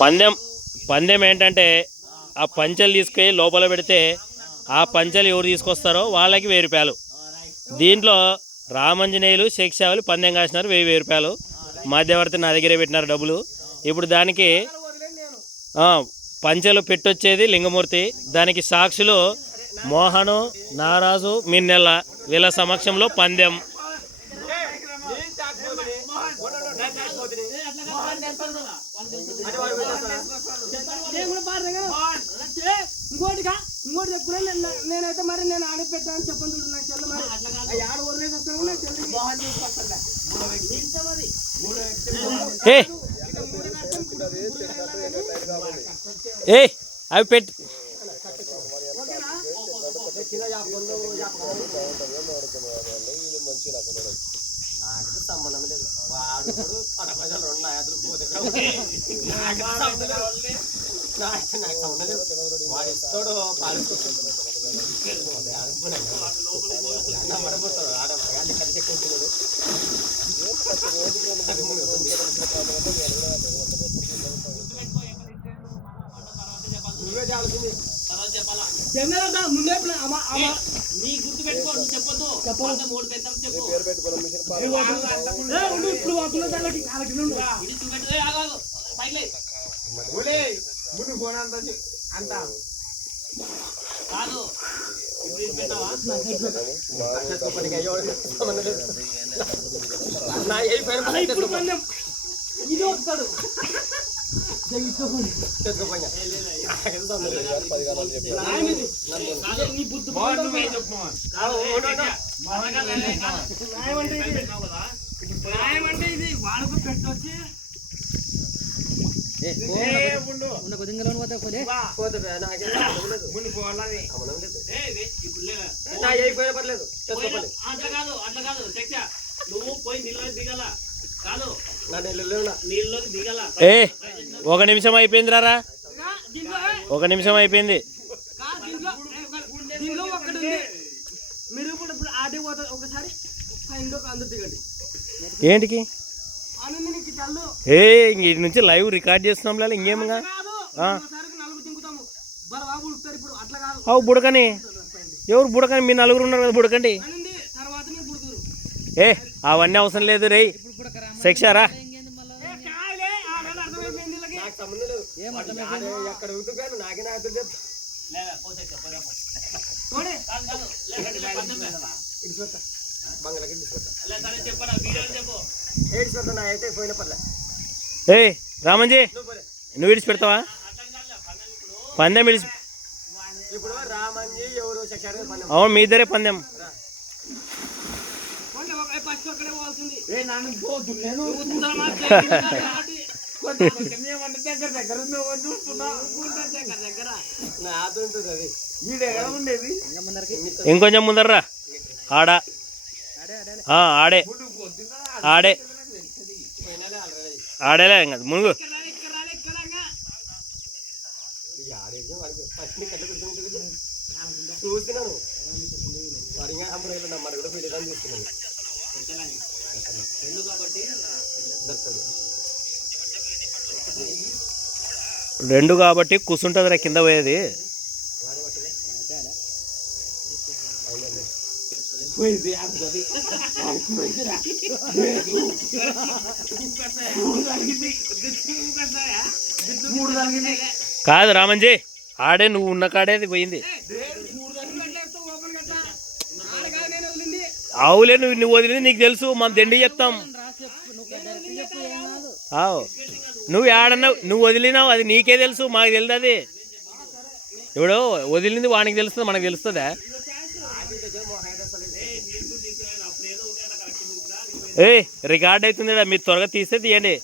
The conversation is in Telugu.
పందెం పందెం ఏంటంటే ఆ పంచెలు తీసుకొని లోపల పెడితే ఆ పంచెలు ఎవరు తీసుకొస్తారో వాళ్ళకి 1000 రూపాయలు. దీంట్లో రామంజనేయులు శేక్షావులు పందెం కాసినారు 1000 రూపాయలు. మధ్యవర్తి నా దగ్గరే పెట్టినారు డబ్బులు. ఇప్పుడు దానికి పంచెలు పెట్టొచ్చేది లింగమూర్తి, దానికి సాక్షులు మోహను, నారాజు, మిన్నెల్ల వీళ్ళ సమక్షంలో పందెం. నేనైతే మరి నేను ఆడి పెట్టాను చెప్పండి చూడు నాకు చెల్ల మరి ఆడ వదిలేసి వస్తాను అవి పెట్టి సంబంధం లేదు. వాడు పడపజలు 2 నాయకులు పోతే నాకు సంబంధం లేదు. వాడు ఇస్తాడు పాలిపోతాడు ఆడగాన్ని కలిసి ఎక్కుంటున్నాడు. నువ్వే చాలుతుంది ముందే గుర్తు పెట్టుకో, చెప్పొద్దు అంతా కాదు. ఇది వస్తాడు ఇది వాడుకు పెట్టొచ్చి అట్లా కాదు నువ్వు పోయి నీళ్ళు దిగల కాదు, నీళ్ళలోకి దిగల. 1 నిమిషం అయిపోయింది రారా, 1 నిమిషం అయిపోయింది. దీనిలో ఒక్కటి ఉంది. మీరు ఇప్పుడు ఆడే పోతారు ఒకసారి ఇంకొక అందరు దిగండి. ఏంటికి ఇంటి నుంచి లైవ్ రికార్డ్ చేస్తున్నాం లేదా ఇంకేముగా అవు బుడకని ఎవరు బుడకని మీ నలుగురు ఉన్నారు కదా బుడకండి. అవన్నీ అవసరం లేదు రే శిక్షారా. రామంజీ నువ్వు విడిచి పెడతావా పందెం? విడిచి అవును మీ ఇద్దరే పందెం. ఇంకొంచెం ముందర్రా. ఆడే ఆడేలే ఇంకా మునుగు. చూస్తున్నాను మన కూడా వీడియో చూస్తున్నాను. 2 కాబట్టి కూర్చుంటుందిరా కింద పోయేది. కాదు రామంజీ ఆడే నువ్వు ఉన్న కాడేది పోయింది. అవులే నువ్వు వదిలింది నీకు తెలుసు, మనం దండి చెప్తాం. నువ్వు ఆడన్నా నువ్వు వదిలినావు అది నీకే తెలుసు, మాకు తెలియదు. అది ఇప్పుడు వదిలింది వానికి తెలుస్తుంది, మనకు తెలుస్తుందా? రికార్డ్ అవుతుంది, మీరు త్వరగా తీస్తే తీయండి.